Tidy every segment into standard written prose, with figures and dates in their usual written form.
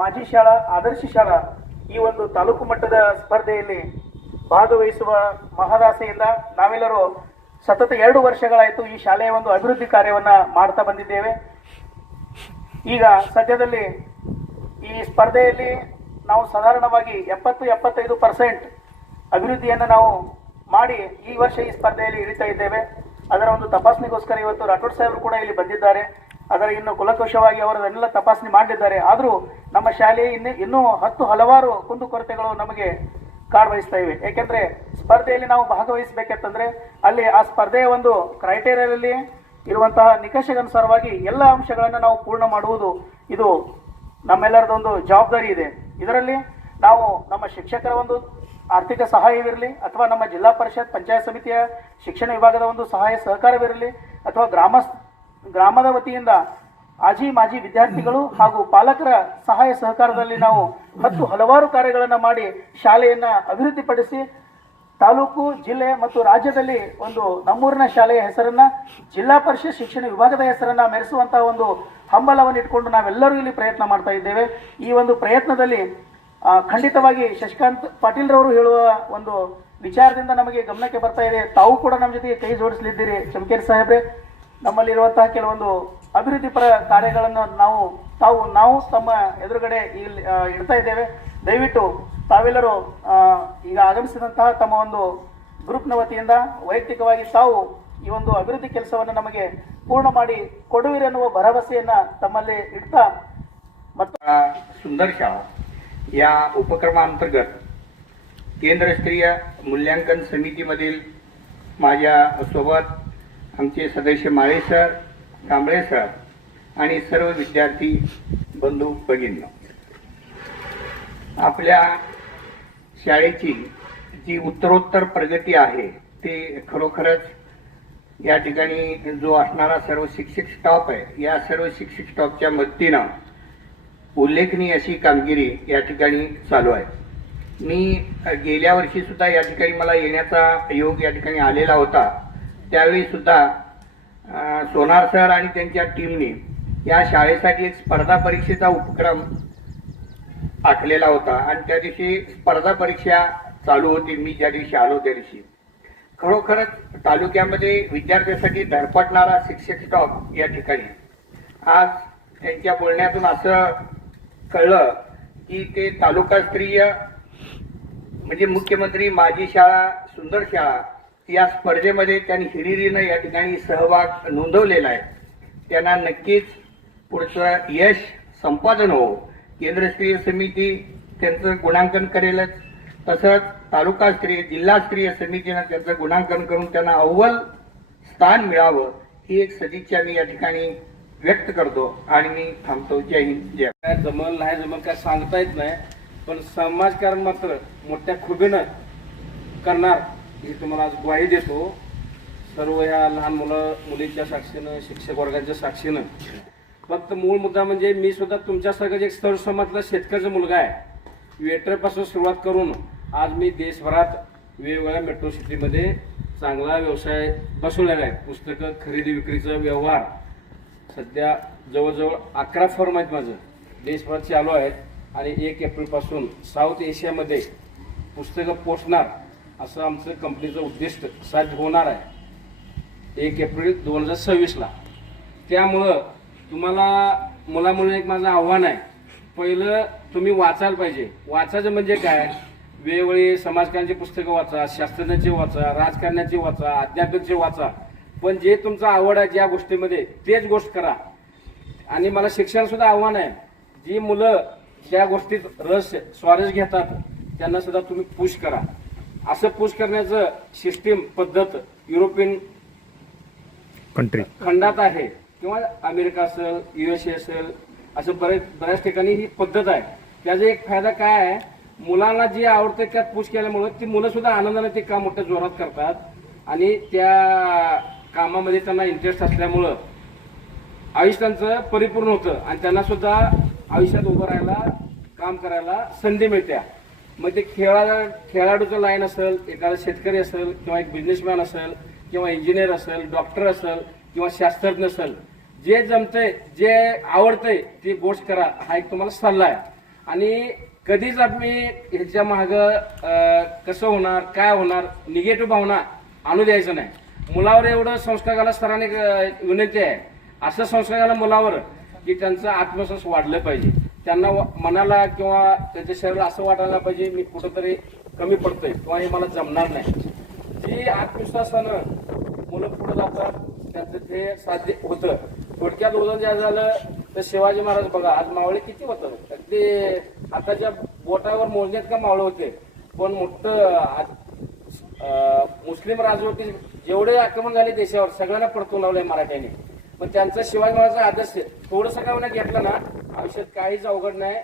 ಮಾಜಿ ಶಾಲಾ ಆದರ್ಶ ಶಾಲಾ ಈ ಒಂದು ತಾಲೂಕು ಮಟ್ಟದ ಸ್ಪರ್ಧೆಯಲ್ಲಿ ಭಾಗವಹಿಸುವ ಮಹದಾಸೆಯಿಂದ ನಾವೆಲ್ಲರೂ ಸತತ 2 ವರ್ಷಗಳಾಯಿತು ಈ ಶಾಲೆಯ ಒಂದು ಅಭಿವೃದ್ಧಿ ಕಾರ್ಯವನ್ನ ಮಾಡ್ತಾ ಬಂದಿದ್ದೇವೆ. ಈಗ ಸದ್ಯದಲ್ಲಿ ಈ ಸ್ಪರ್ಧೆಯಲ್ಲಿ ನಾವು ಸಾಧಾರಣವಾಗಿ 70-75% ಅಭಿವೃದ್ಧಿಯನ್ನು ನಾವು ಮಾಡಿ ಈ ವರ್ಷ ಈ ಸ್ಪರ್ಧೆಯಲ್ಲಿ ಇಳಿತಾ ಇದ್ದೇವೆ. ಅದರ ಒಂದು ತಪಾಸಣೆಗೋಸ್ಕರ ಇವತ್ತು ರಾಠೋಡ್ ಸಾಹೇಬರು ಕೂಡ ಇಲ್ಲಿ ಬಂದಿದ್ದಾರೆ. ಅದರ ಇನ್ನು ಕುಲಕೋಶವಾಗಿ ಅವರನ್ನೆಲ್ಲ ತಪಾಸಣೆ ಮಾಡಿದ್ದಾರೆ. ಆದರೂ ನಮ್ಮ ಶಾಲೆ ಇನ್ನೂ ಹಲವಾರು ಕುಂದುಕೊರತೆಗಳು ನಮಗೆ ಕಾಡ್ವಹಿಸ್ತಾ ಇವೆ. ಯಾಕೆಂದ್ರೆ ಸ್ಪರ್ಧೆಯಲ್ಲಿ ನಾವು ಭಾಗವಹಿಸಬೇಕಂತಂದ್ರೆ ಅಲ್ಲಿ ಆ ಸ್ಪರ್ಧೆಯ ಒಂದು ಕ್ರೈಟೇರಿಯಾದಲ್ಲಿ ಇರುವಂತಹ ನಿಕಷಗನುಸಾರವಾಗಿ ಎಲ್ಲ ಅಂಶಗಳನ್ನು ನಾವು ಪೂರ್ಣ ಮಾಡುವುದು ಇದು ನಮ್ಮೆಲ್ಲರದೊಂದು ಜವಾಬ್ದಾರಿ ಇದೆ. ಇದರಲ್ಲಿ ನಾವು ನಮ್ಮ ಶಿಕ್ಷಕರ ಒಂದು ಆರ್ಥಿಕ ಸಹಾಯವಿರಲಿ ಅಥವಾ ನಮ್ಮ ಜಿಲ್ಲಾ ಪರಿಷತ್ ಪಂಚಾಯತ್ ಸಮಿತಿಯ ಶಿಕ್ಷಣ ವಿಭಾಗದ ಒಂದು ಸಹಾಯ ಸಹಕಾರವಿರಲಿ ಅಥವಾ ಗ್ರಾಮದ ವತಿಯಿಂದ ಮಾಜಿ ವಿದ್ಯಾರ್ಥಿಗಳು ಹಾಗೂ ಪಾಲಕರ ಸಹಾಯ ಸಹಕಾರದಲ್ಲಿ ನಾವು ಹಲವಾರು ಕಾರ್ಯಗಳನ್ನು ಮಾಡಿ ಶಾಲೆಯನ್ನ ಅಭಿವೃದ್ಧಿಪಡಿಸಿ ತಾಲೂಕು ಜಿಲ್ಲೆ ಮತ್ತು ರಾಜ್ಯದಲ್ಲಿ ಒಂದು ನಮ್ಮೂರಿನ ಶಾಲೆಯ ಹೆಸರನ್ನ ಜಿಲ್ಲಾ ಪರಿಷತ್ ಶಿಕ್ಷಣ ವಿಭಾಗದ ಹೆಸರನ್ನ ಮೆರೆಸುವಂತಹ ಒಂದು ಹಂಬಲವನ್ನು ಇಟ್ಕೊಂಡು ನಾವೆಲ್ಲರೂ ಇಲ್ಲಿ ಪ್ರಯತ್ನ ಮಾಡ್ತಾ ಇದ್ದೇವೆ. ಈ ಒಂದು ಪ್ರಯತ್ನದಲ್ಲಿ ಖಂಡಿತವಾಗಿ ಶಶಿಕಾಂತ್ ಪಾಟೀಲ್ ರವರು ಹೇಳುವ ಒಂದು ವಿಚಾರದಿಂದ ನಮಗೆ ಗಮನಕ್ಕೆ ಬರ್ತಾ ಇದೆ. ತಾವು ಕೂಡ ನಮ್ಮ ಜೊತೆಗೆ ಕೈ ಜೋಡಿಸಲಿದ್ದೀರಿ ಚಮಕೇರಿ ಸಾಹೇಬ್ರೆ. ನಮ್ಮಲ್ಲಿರುವಂತಹ ಕೆಲವೊಂದು ಅಭಿವೃದ್ಧಿ ಪರ ಕಾರ್ಯಗಳನ್ನು ನಾವು ತಮ್ಮ ಎದುರುಗಡೆ ಇಲ್ಲಿ ಇಡ್ತಾ ಇದ್ದೇವೆ. ದಯವಿಟ್ಟು ತಾವೆಲ್ಲರೂ ಈಗ ಆಗಮಿಸಿದಂತಹ ತಮ್ಮ ಒಂದು ಗ್ರೂಪ್ನ ವತಿಯಿಂದ ವೈಯಕ್ತಿಕವಾಗಿ ತಾವು ಈ ಒಂದು ಅಭಿವೃದ್ಧಿ ಕೆಲಸವನ್ನು ನಮಗೆ ಪೂರ್ಣ ಮಾಡಿ ಕೊಡುವಿರೆನ್ನುವ ಭರವಸೆಯನ್ನ ತಮ್ಮಲ್ಲಿ ಇಡ್ತಾ ಮತ್ತು सुंदर शाळा या उपक्रमांतर्गत केंद्रस्तरीय मूल्यांकन समितीमधील माझ्या सोबत आमचे सदस्य माळे सर, कांबळे सर आणि सर्व विद्यार्थी बंधू भगिनी, आपल्या शाळेची जी उत्तरोत्तर प्रगती आहे ते खरोखरच या ठिकाणी जो असणारा सर्व शिक्षक स्टाफ आहे या सर्व शिक्षक स्टाफच्या मदतीनं उल्लेखनीय अशी कामगिरी या ठिकाणी चालू आहे. मी गेल्या वर्षी सुद्धा या ठिकाणी मला येण्याचा योग या ठिकाणी आलेला होता. त्यावेळी सुद्धा सोनार सर आणि त्यांच्या टीमने या शाळेसाठी एक स्पर्धा परीक्षेचा उपक्रम आखलेला होता आणि त्या दिवशी स्पर्धा परीक्षा चालू होती. मी ज्या दिवशी आलो त्या दिवशी खरोखरच तालुक्यामध्ये विद्यार्थ्यांसाठी धडपडणारा शिक्षक स्टाफ या ठिकाणी आज त्यांच्या बोलण्यातून असं कळलं की ते तालुकास्तरीय म्हणजे मुख्यमंत्री माझी शाळा सुंदर शाळा या स्पर्धेमध्ये त्यांनी हिरिरीनं या ठिकाणी सहभाग नोंदवलेला आहे. त्यांना नक्कीच पुढचं यश संपादन हो. केंद्रस्तरीय समिती त्यांचं गुणांकन करेलच, तसंच तालुकास्तरीय जिल्हास्तरीय समितीनं त्यांचं गुणांकन करून त्यांना अव्वल स्थान मिळावं ही एक सदिच्छा मी या ठिकाणी व्यक्त करतो आणि मी थांबतो. जय हिंद, जय. काय जमल नाही जमल काय सांगता येत नाही, पण समाजकारण मात्र मोठ्या खुबीनं करणार ही तुम्हाला आज ग्वाही देतो. सर्व या लहान मुलींच्या साक्षीनं शिक्षक वर्गाच्या साक्षीनं. फक्त मूळ मुद्दा म्हणजे मी सुद्धा तुमच्यासारखं एक सर्वसमाजातला शेतकऱ्याचा मुलगा आहे. वेटरपासून सुरुवात करून आज मी देशभरात वेगवेगळ्या मेट्रो सिटीमध्ये चांगला व्यवसाय बसवलेला आहे. पुस्तकं खरेदी विक्रीचा व्यवहार सध्या जवळजवळ 11 फर्म आहेत माझं देशभरात चालू आहेत आणि 1 एप्रिलपासून साऊथ एशियामध्ये पुस्तकं पोचणार असं आमचं कंपनीचं उद्दिष्ट साध्य होणार आहे 1 एप्रिल 2026ला. त्यामुळं तुम्हाला मुलामुळे एक माझं आव्हान आहे, पहिलं तुम्ही वाचायला पाहिजे. वाचायचं म्हणजे काय, वेगवेगळी समाजकारणाची पुस्तकं वाचा, शास्त्रज्ञांची वाचा, राजकारण्याची वाचा, अध्यात्माची वाचा, पण जे तुमचा आवड आहे ज्या गोष्टीमध्ये तेच गोष्ट करा. आणि मला शिक्षण सुद्धा आव्हान आहे, जी मुलं त्या गोष्टीत स्वारस्य घेतात त्यांना सुद्धा तुम्ही पुश करा. असं पुश करण्याचं सिस्टीम पद्धत युरोपियन खंडात आहे किंवा अमेरिका असेल, USA असेल, असं बऱ्याच ठिकाणी ही पद्धत आहे. त्याचा एक फायदा काय आहे, मुलांना जे आवडतं त्यात पुश केल्यामुळे ती मुलं सुद्धा आनंदाने ते काम मोठ्या जोरात करतात आणि त्या कामामध्ये त्यांना इंटरेस्ट असल्यामुळं आयुष्य त्यांचं परिपूर्ण होतं आणि त्यांना सुद्धा आयुष्यात उभं राहायला काम करायला संधी मिळते. मग ते खेळाडूचं लाईन असेल, एखादा शेतकरी असेल किंवा एक बिझनेसमॅन असेल किंवा इंजिनियर असेल, डॉक्टर असेल किंवा शास्त्रज्ञ असेल, जे जमतंय जे आवडतंय ती गोष्ट करा, हा एक तुम्हाला सल्ला आहे. आणि कधीच आम्ही ह्याच्या माग कसं होणार काय होणार निगेटिव्ह भावना आणू द्यायचं नाही. मुलावर एवढं संस्काराला सरांनी विनंती आहे, असं संस्काराला मुलावर की त्यांचा आत्मविश्वास वाढलं पाहिजे. त्यांना मनाला किंवा त्यांच्या शरीराला असं वाटायला पाहिजे मी कुठंतरी कमी पडतोय किंवा हे मला जमणार नाही. जी आत्मविश्वासानं मुलं पुढे जातात त्यांचं ते साध्य होतं. थोडक्यात उदाहरण द्यायचं झालं तर शिवाजी महाराज बघा, आज मावळे किती होतं, ते हाताच्या बोटावर मोजण्यात का मावळे होते, पण मोठं मुस्लिम राजवटी जेवढे आक्रमण झाले देशावर सगळ्यांना परतून लावलंय मराठ्यांनी. पण त्यांचा शिवाजी महाराजांचा आदर्श थोडंसं काय म्हणा घेतलं ना आयुष्यात काहीच अवघड नाही.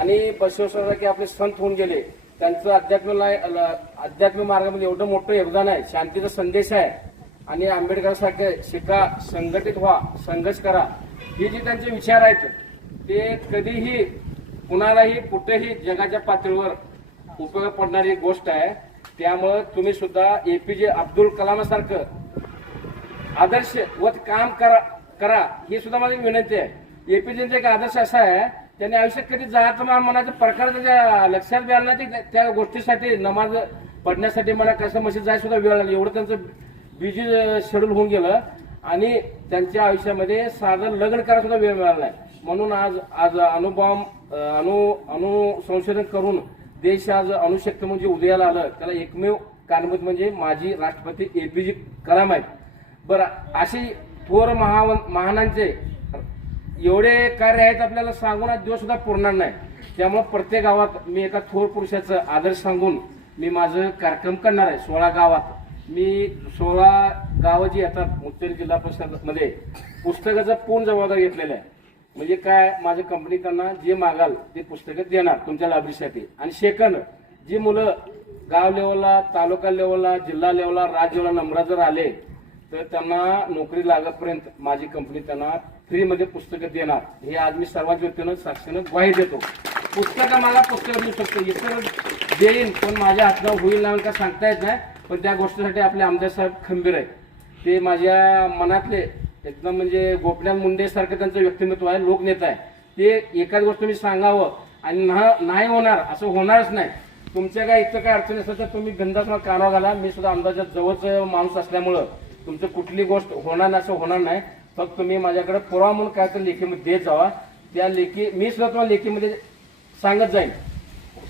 आणि बसवेश्वरसारखे आपले संत होऊन गेले, त्यांचं अध्यात्म मार्गामध्ये एवढं मोठं योगदान आहे, शांतीचा संदेश आहे. आणि आंबेडकरांसारखे शिका, संघटित व्हा, संघर्ष करा, हे जे त्यांचे विचार आहेत ते कधीही कुणालाही कुठेही जगाच्या पातळीवर उपयोग पडणारी गोष्ट आहे. त्यामुळं तुम्ही सुद्धा APJ अब्दुल कलामासारखं आदर्शवत काम करा ही सुद्धा माझी विनंती आहे. APJचा एक आदर्श असा आहे, त्यांनी आयुष्यात कधी जात मनाचा प्रकार त्याच्या लक्षात द्यायला नाही. त्या गोष्टीसाठी नमाज पडण्यासाठी मला कसं मशीद जायला सुद्धा वेळ लागला, एवढं त्यांचं बिझी शेड्यूल होऊन गेलं. आणि त्यांच्या आयुष्यामध्ये साधं लग्न करायला सुद्धा वेळ मिळाला नाही. म्हणून आज अणु संशोधन करून देश आज अणुशक्ती म्हणजे उदयाला आलं, त्याला एकमेव कारणीभूत म्हणजे माजी राष्ट्रपती APJ कलाम आहेत. बरं, अशी थोर महानांचे एवढे कार्य आहेत आपल्याला सांगून आज दिवस सुद्धा पुरणार नाही. त्यामुळे प्रत्येक गावात मी एका थोर पुरुषाचं आदर्श सांगून मी माझं कार्यक्रम करणार आहे. 16 गावात मी 16 गावं जी येतात मुंबई जिल्हा परिषदमध्ये पुस्तकाचा पूर्ण जबाबदारी घेतलेला आहे. म्हणजे काय, माझ्या कंपनी त्यांना जे मागाल ते पुस्तकं देणार तुमच्या लायब्ररीसाठी. आणि सेकंड, जी मुलं गाव लेवलला, तालुका लेवलला, जिल्हा लेवलला, राज्य लेवलला नंबरात जर आले तर त्यांना नोकरी लागेपर्यंत माझी कंपनी त्यांना फ्रीमध्ये पुस्तकं देणार. हे आज मी सर्वांच्या वतीनं साक्षीनं ग्वाही देतो. पुस्तकं मला पुस्तकं देऊ शकतो, इतर देईन, पण माझ्या हातनं होईल ना का सांगता येत नाही. पण त्या गोष्टीसाठी आपले आमदार साहेब खंबीर आहेत. ते माझ्या मनातले एकदम म्हणजे गोपीनाथ मुंडे सारखं त्यांचं व्यक्तिमत्व आहे, लोकनेता आहे. ते एकाच गोष्ट मी सांगावं आणि नाही होणार असं होणारच नाही. तुमच्या काय इतकं काय अडचण असेल तर तुम्ही बिनधास्त मला कानावर घाला. मी सुद्धा आमदारच्या जवळच माणूस असल्यामुळं तुमचं कुठली गोष्ट होणार नाही असं होणार नाही. फक्त तुम्ही माझ्याकडे पुरावा म्हणून काय तर लेखीमध्ये देत जावा. त्या लेखी मी सुद्धा तुम्हाला लेखीमध्ये सांगत जाईल.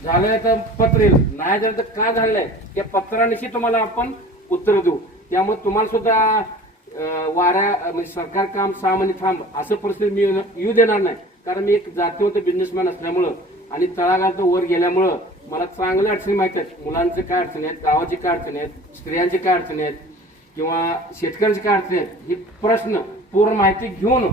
झालं तर पत्र येईल, नाही झालं तर का झालंय त्या पत्रानिशी तुम्हाला आपण उत्तर देऊ. त्यामुळे तुम्हाला सुद्धा वाऱ्या म्हणजे सरकार काम 6 महिने थांब असं परिस्थिती मी येऊ देणार नाही. कारण मी एक जातीवंत बिझनेसमॅन असल्यामुळं आणि तळागाळात वर गेल्यामुळं मला चांगल्या अडचणी माहिती आहेत. मुलांचे काय अडचणी आहेत, गावाची काय अडचणी आहेत, स्त्रियांची काय अडचणी आहेत किंवा शेतकऱ्यांची काय अडचणी आहेत, हे प्रश्न पूर्ण माहिती घेऊन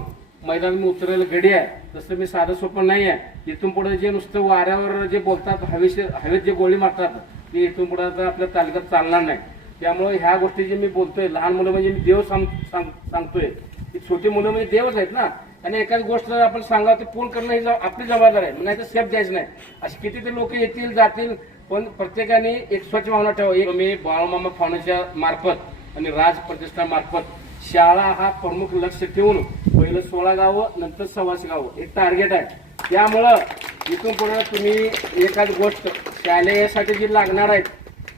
मैदानात मी उतरायला गडी आहे. तसं मी साधं सोपं नाही आहे. इथून पुढे जे नुसतं वाऱ्यावर जे बोलतात, हवेत जे गोळी मारतात ते इथून पुढे आपल्या तालुक्यात चालणार नाही. त्यामुळे ह्या गोष्टी जे मी बोलतोय, लहान मुलं म्हणजे मी देव सांगतोय, की छोटी मुलं म्हणजे देवच आहेत ना. आणि एकाच गोष्ट आपण सांगा ते पूर्ण करणं ही आपली जबाबदारी आहे. नाही तर सेफ द्यायचं नाही. असे किती लोक येतील जातील, पण प्रत्येकाने एक स्वच्छ भावना ठेवा. एक मी बाळमामा फाउंडेशन मार्फत आणि राज प्रतिष्ठान मार्फत शाळा हा प्रमुख लक्ष ठेवून पहिलं 16 गावं नंतर 125 गावं एक टार्गेट आहे. त्यामुळं इथून पुढे तुम्ही एखादी गोष्ट शालेयासाठी जी लागणार आहेत,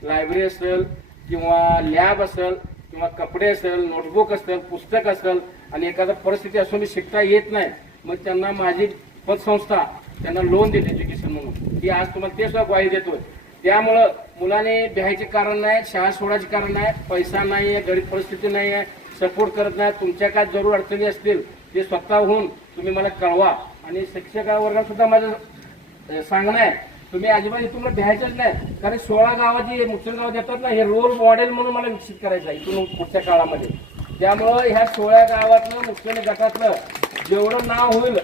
लायब्ररी असेल किंवा लॅब असेल किंवा कपडे असेल, नोटबुक असेल, पुस्तक असेल आणि एखादा परिस्थिती असून शिकता येत नाही, मग त्यांना माझी पतसंस्था त्यांना लोन देते एज्युकेशन म्हणून, की आज तुम्हाला ते सुद्धा ग्वाही देतोय. त्यामुळं मुलाने भ्यायचे कारण नाही, शाळा सोडायचे कारण नाही, पैसा नाही आहे, गरीब परिस्थिती नाही आहे, सपोर्ट करत नाही. तुमच्या काय जरूर अडचणी असतील ते स्वतःहून तुम्ही मला कळवा. आणि शिक्षकावर्गात सुद्धा माझं सांगणं आहे, तुम्ही अजिबात इथून भ्यायचंच नाही. कारण 16 गावात जे मुस्लिम गावात येतात ना, हे रोल मॉडेल म्हणून मला विकसित करायचं आहे इथून पुढच्या काळामध्ये. त्यामुळं ह्या 16 गावातलं मुस्लिम गटातलं जेवढं नाव होईल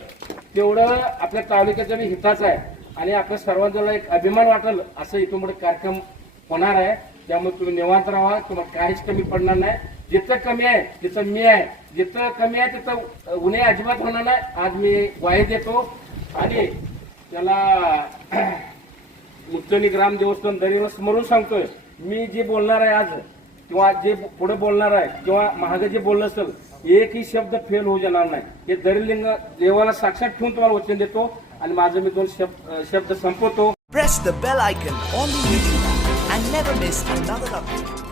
तेवढं आपल्या तालुक्याच्या हिताचं आहे आणि आपल्या सर्वांना एक अभिमान वाटेल असं इथून पुढे कार्यक्रम होणार आहे. त्यामुळे तुम्ही निवांत राहा, तुम्हाला काहीच कमी पडणार नाही. जिथं कमी आहे तिथं मी आहे, जिथं कमी आहे तिथं उन्हे अजिबात होणार नाही. आज मी ग्वाही देतो. आणि त्याला उच्चनी ग्राम देवस्थान दरीवर स्मरून सांगतोय, मी जे बोलणार आहे आज किंवा जे पुढे बोलणार आहे किंवा महाग जे बोललं असेल एकही शब्द फेल होऊ देणार नाही. हे दरीलिंग देवाला साक्षात ठेवून तुम्हाला वचन देतो. आणि माझं मी दोन शब्द संपवतो. Press the bell icon on the YouTube app and never miss another update.